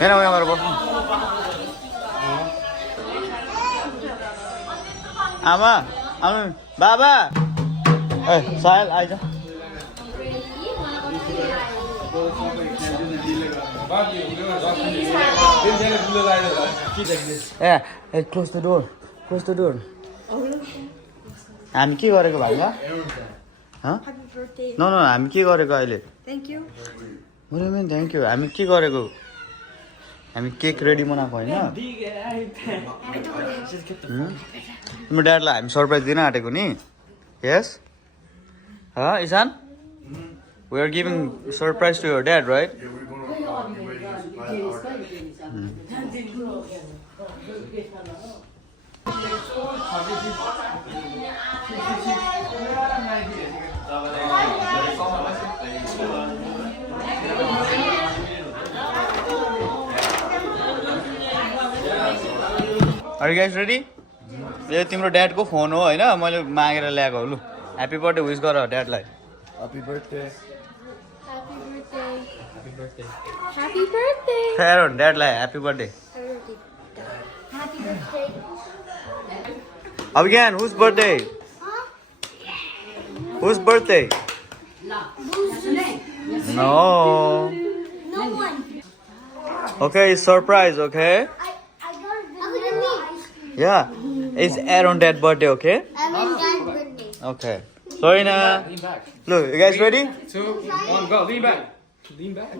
हेन उयो गरेर बस्नु आमा आमा बाबा ए सायल आइज ए क्लोज द डोर हामी के गरेको भाइला नो नो हामी के गरेको अहिले Thank you. थ्याङ्क यू हामी के गरेको हामी केक रेडी बनाएको होइन तिम्रो ड्याडलाई हामी सरप्राइज दिन आँटेको नि yes Ishan we are giving surprise to your dad right Are you guys ready? यो तिम्रो ड्याडको फोन हो होइन मैले मागेर ल्याएको हो लु ह्याप्पी बर्थडे विस गर ड्याडलाई Happy birthday. Happy birthday. Aaron ड्याडलाई happy birthday Happy birthday. Abhigyan whose birthday whose birthday no No one. Okay surprise okay I got me. Yeah, it's Aaron Dad's birthday, okay? I'm in Dad's birthday. Okay. Sorry, na. Lean back. Look, you guys ready? 2, 1, go. Lean back. Lean back.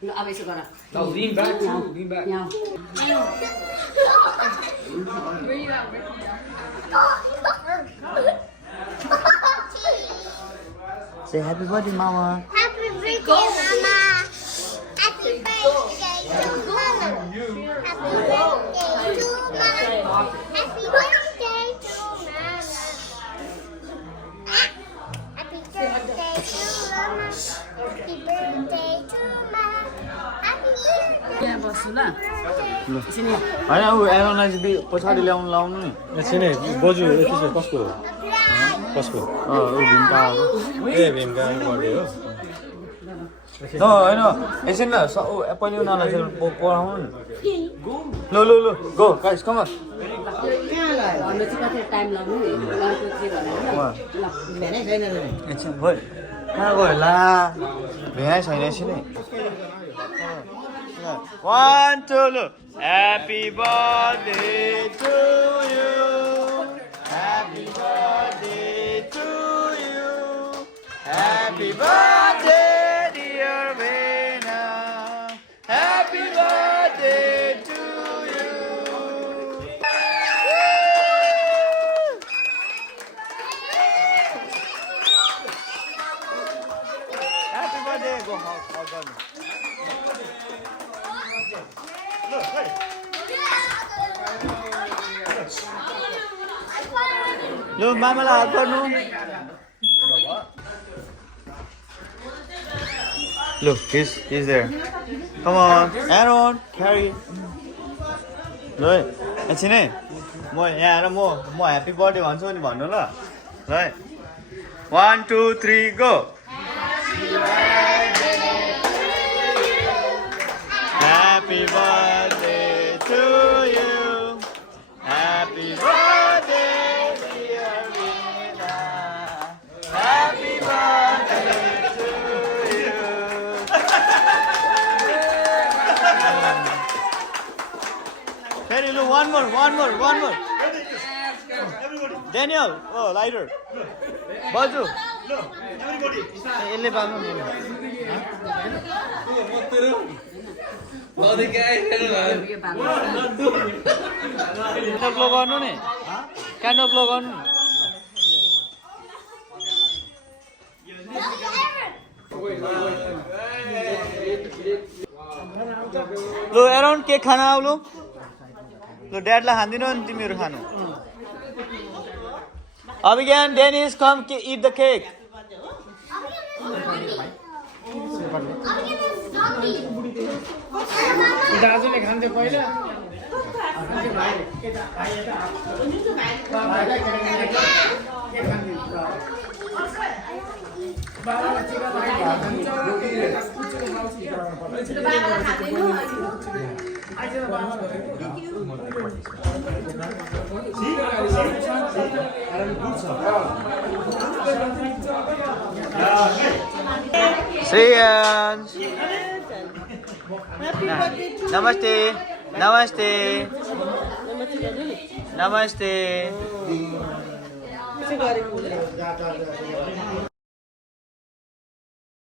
अब यसो गर No, lean back too. Lean back. यहाँ Say happy birthday, Mama. Happy birthday, Mama. Happy birthday to Mama. Happy birthday to Mama. Happy birthday to Mama. Happy birthday to Mama. Happy birthday to Mama. Happy birthday. यहाँ बस्छु ल एकछिन होइन ऊ एरोनलाई चाहिँ पछाडि ल्याउनु लाउनु नि एकछिन है बोजू यति चाहिँ कसको हो कसको ऊ भीमका ए भीमका बर्थडे हो होइन एकछिन न पहिले उनीहरूलाई चाहिँ पढाउनु नि लु लु लु गो गाइस कम अन भन्नु चाहिँ कति टाइम लाग्नु 1 2 3 भनेर ल एकछिन खोइ कहाँ गयो ला भेनाइ छैन एकछिन है 1 2 लु Happy birthday to you Happy birthday to you Happy birthday dear Vena Happy birthday to you Happy birthday go hug on लु मामालाई हात गर्नु लु he's there come on Aaron carry ल एकछिन है म यहाँ आएर म ह्याप्पी बर्थडे भन्छु नि भन्नु ल ल 1 2 3 गो Happy birthday to you Happy birthday dear Vina Happy birthday to you Ferry, look, one more Daniel, oh, lighter Baju यसले बाल्नु नि क्यान्डल ब्लो गर्नु नि क्यान्डल ब्लो गर्नु लु एराउन्ड केक खाना आऊ लु ड्याडलाई खाँदिन नि तिमीहरू खानु Abhigyan Dennis come eat the cake दाजुले खान्थ्यो पहिला Sriyan. Namaste. Namaste. Namaste.